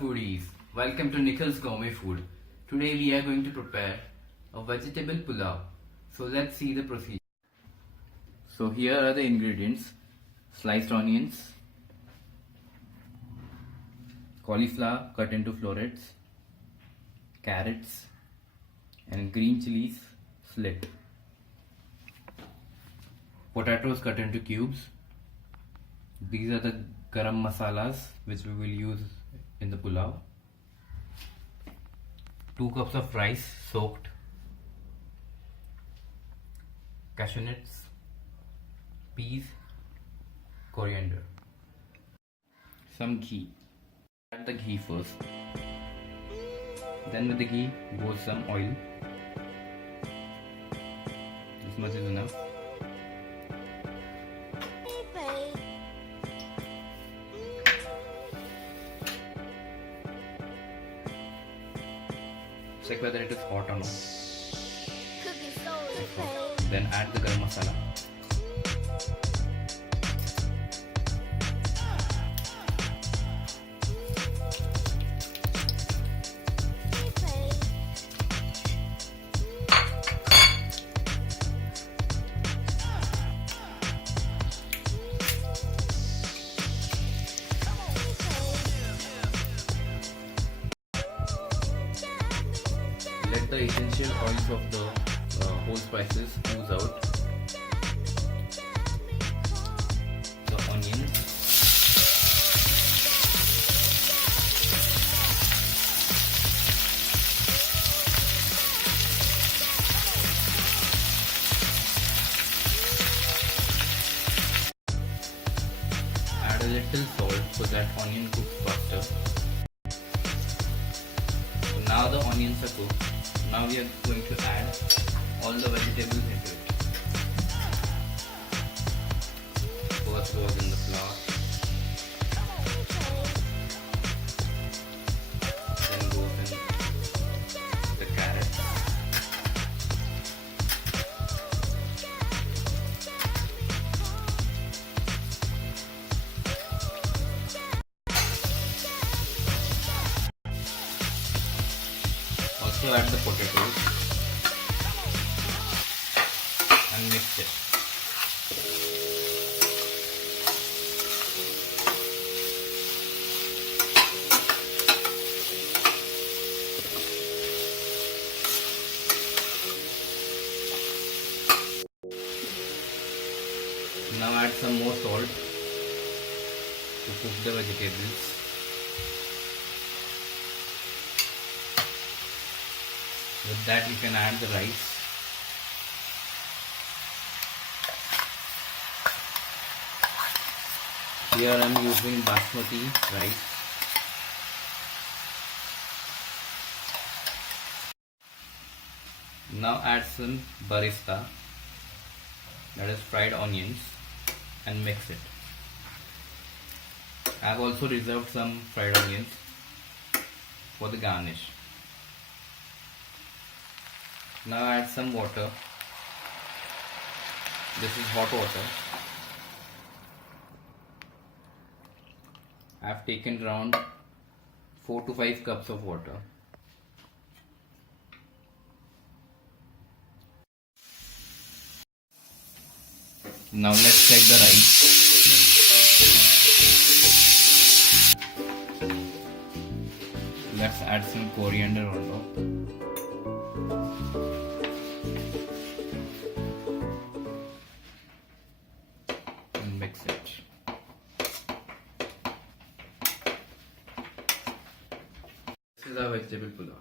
foodies, welcome to Nikhil's Gourmet Food. Today we are going to prepare a vegetable pulao. So let's see the procedure. So here are the ingredients: sliced onions, cauliflower cut into florets, carrots, and green chilies slit, potatoes cut into cubes. These are the garam masalas which we will use in the pulao. 2 cups of rice soaked, cashew nuts, peas, coriander, some ghee. Add the ghee first. Then with the ghee goes some oil. This much is enough. Check whether it is hot or not. Then add the garam masala. Let the essential oils of the whole spices ooze out. The onions, add a little salt so that onion cooks faster. So now the onions are cooked. Now we are going to add all the vegetables into it. First goes in the flour, then goes in the carrots, also add the potatoes and mix it. Now add some more salt to cook the vegetables. With that you can add the rice. Here I am using Basmati rice. Now add some barista, that is fried onions, and mix it. I have also reserved some fried onions for the garnish. Now add some water. This is hot water. I have taken around 4 to 5 cups of water. Now let's check the rice. Let's add some coriander on top. And mix it. This is our vegetable pulao.